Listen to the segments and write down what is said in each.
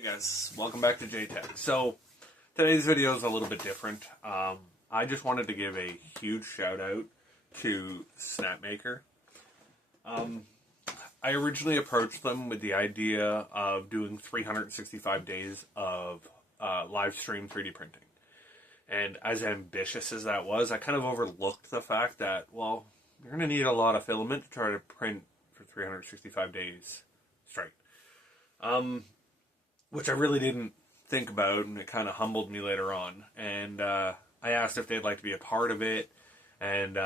Hey guys, welcome back to JTech. So today's video is a little bit different. I just wanted to give a huge shout out to Snapmaker. I originally approached them with the idea of doing 365 days of live stream 3D printing. And as ambitious as that was, I kind of overlooked the fact that, well, you're going to need a lot of filament to try to print for 365 days straight. Which I really didn't think about, and it kind of humbled me later on. And I asked if they'd like to be a part of it, and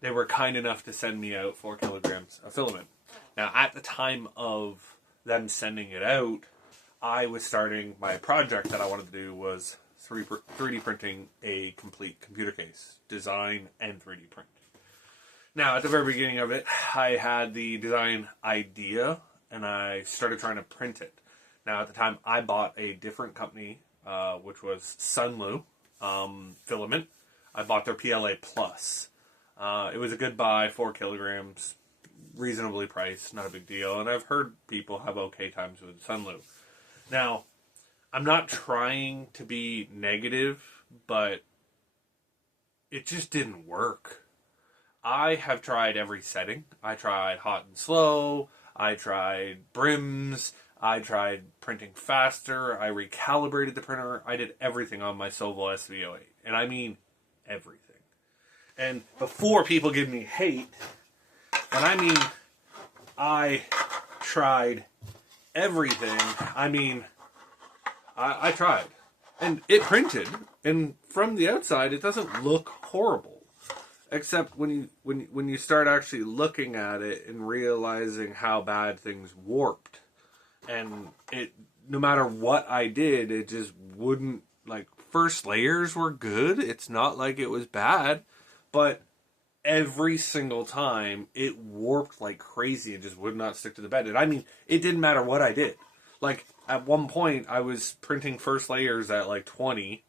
they were kind enough to send me out 4 kilograms of filament. Now, at the time of them sending it out, I was starting my project that I wanted to do was 3D printing a complete computer case, design and 3D print. Now, at the very beginning of it, I had the design idea, and I started trying to print it. Now, at the time, I bought a different company, which was Sunlu filament. I bought their PLA Plus. It was a good buy, 4 kilograms, reasonably priced, not a big deal. And I've heard people have okay times with Sunlu. Now, I'm not trying to be negative, but it just didn't work. I have tried every setting. I tried hot and slow. I tried brims. I tried printing faster. I recalibrated the printer. I did everything on my Sovol SV08. And I mean everything. And before people give me hate, when I mean I tried everything, I mean I tried. And it printed. And from the outside, it doesn't look horrible. Except when you start actually looking at it and realizing how bad things warped. And it, no matter what I did, it just wouldn't, like, first layers were good. It's not like it was bad. But every single time, it warped like crazy and just would not stick to the bed. And I mean, it didn't matter what I did. Like, at one point, I was printing first layers at like 20.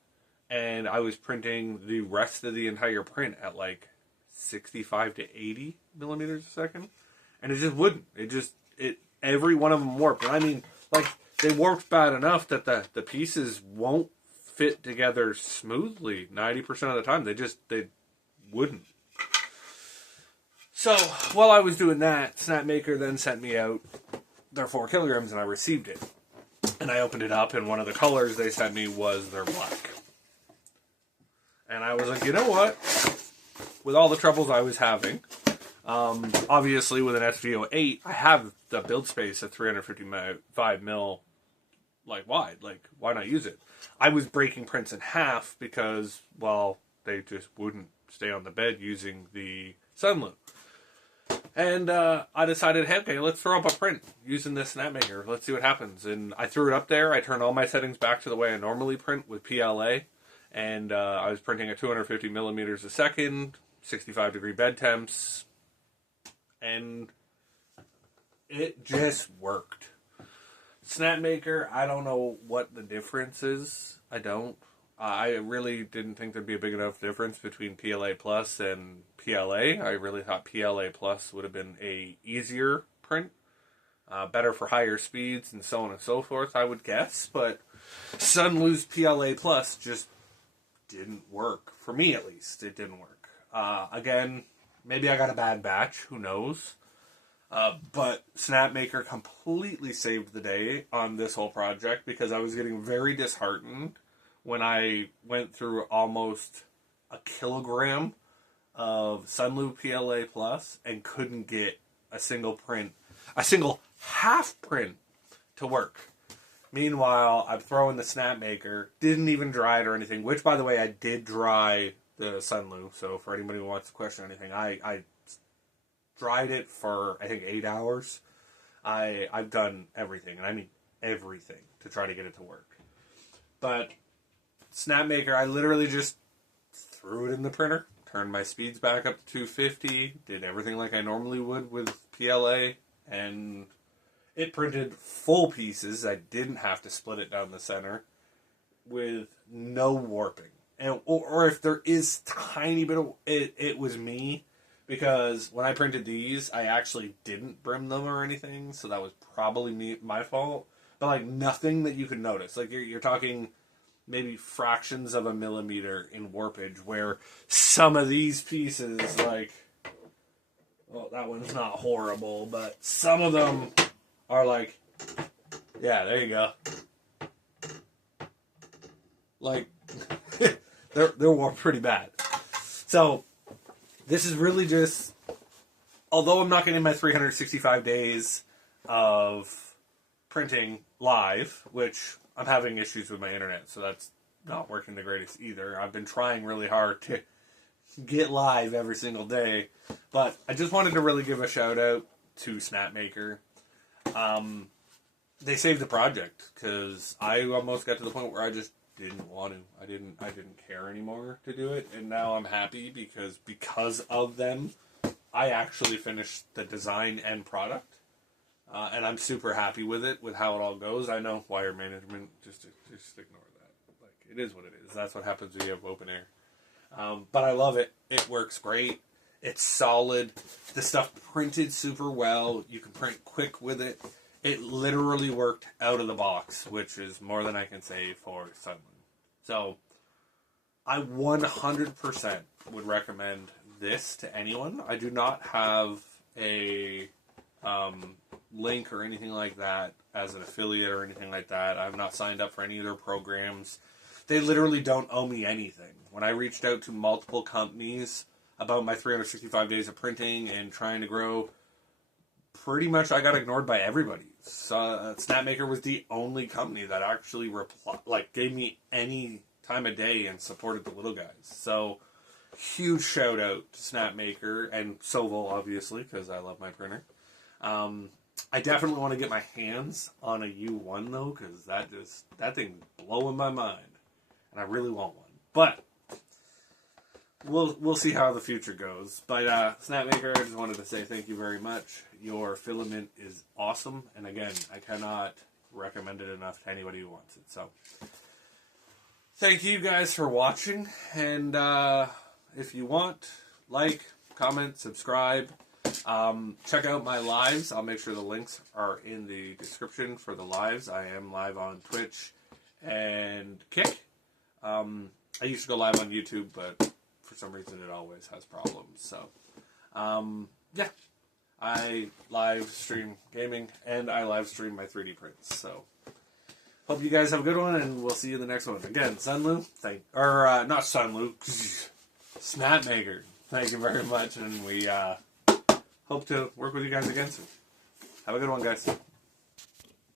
And I was printing the rest of the entire print at like 65 to 80 millimeters a second. And it just wouldn't. Every one of them warped. And I mean, like, they warped bad enough that the pieces won't fit together smoothly 90% of the time. They wouldn't. So, while I was doing that, Snapmaker then sent me out their 4 kilograms, and I received it. And I opened it up, and one of the colors they sent me was their black. And I was like, you know what? With all the troubles I was having, obviously with an SV08, I have the build space at 355 mil, like, wide. Like, why not use it? I was breaking prints in half because, well, they just wouldn't stay on the bed using the Sunlu. And I decided, hey, okay, let's throw up a print using this Snapmaker. Let's see what happens. And I threw it up there. I turned all my settings back to the way I normally print with PLA. And I was printing at 250 millimeters a second, 65 degree bed temps. And it just worked. Snapmaker, I don't know what the difference is. I don't. I really didn't think there'd be a big enough difference between PLA Plus and PLA. I really thought PLA Plus would have been a easier print. Better for higher speeds and so on and so forth, I would guess. But Sunlu's PLA Plus just didn't work. For me, at least, it didn't work. Again, maybe I got a bad batch. Who knows? But Snapmaker completely saved the day on this whole project because I was getting very disheartened when I went through almost a kilogram of Sunlu PLA Plus and couldn't get a single half print to work. Meanwhile, I'm throwing the Snapmaker, didn't even dry it or anything, which, by the way, I did dry the Sunlu, so for anybody who wants to question anything, I dried it for, I think, 8 hours. I've done everything, and I mean everything, to try to get it to work. But Snapmaker, I literally just threw it in the printer, turned my speeds back up to 250, did everything like I normally would with PLA, and it printed full pieces. I didn't have to split it down the center with no warping. And, or if there is tiny bit of it was me, because when I printed these, I actually didn't brim them or anything, so that was probably my fault. but like nothing that you could notice. Like you're talking maybe fractions of a millimeter in warpage, where some of these pieces, like, well, that one's not horrible, but some of them are like, yeah, there you go. Like, they're warped pretty bad. So, this is really just, although I'm not getting my 365 days of printing live, which I'm having issues with my internet, so that's not working the greatest either. I've been trying really hard to get live every single day, but I just wanted to really give a shout out to Snapmaker. They saved the project, because I almost got to the point where I just didn't want to. I didn't care anymore to do it, and now I'm happy because of them, I actually finished the design and product, and I'm super happy with it, with how it all goes. I know wire management, just ignore that. Like, it is what it is. That's what happens when you have open air. But I love it. It works great. It's solid. The stuff printed super well. You can print quick with it. It literally worked out of the box, which is more than I can say for Sunloom. So, I 100% would recommend this to anyone. I do not have a link or anything like that as an affiliate or anything like that. I've not signed up for any of their programs. They literally don't owe me anything. When I reached out to multiple companies about my 365 days of printing and trying to grow, pretty much I got ignored by everybody. So, Snapmaker was the only company that actually gave me any time of day and supported the little guys. So, huge shout out to Snapmaker and Soval, obviously, because I love my printer. I definitely want to get my hands on a U1 though, because that thing's blowing my mind, and I really want one. But we'll see how the future goes. But Snapmaker, I just wanted to say thank you very much. Your filament is awesome, and again, I cannot recommend it enough to anybody who wants it. So, thank you guys for watching, and if you want, like, comment, subscribe. Check out my lives. I'll make sure the links are in the description for the lives. I am live on Twitch and Kick. I used to go live on YouTube, but for some reason it always has problems. So, yeah. I live stream gaming, and I live stream my 3D prints. So, hope you guys have a good one, and we'll see you in the next one. Again, Sunloom, not Sunloom, Snapmaker. Thank you very much, and we hope to work with you guys again soon. Have a good one, guys.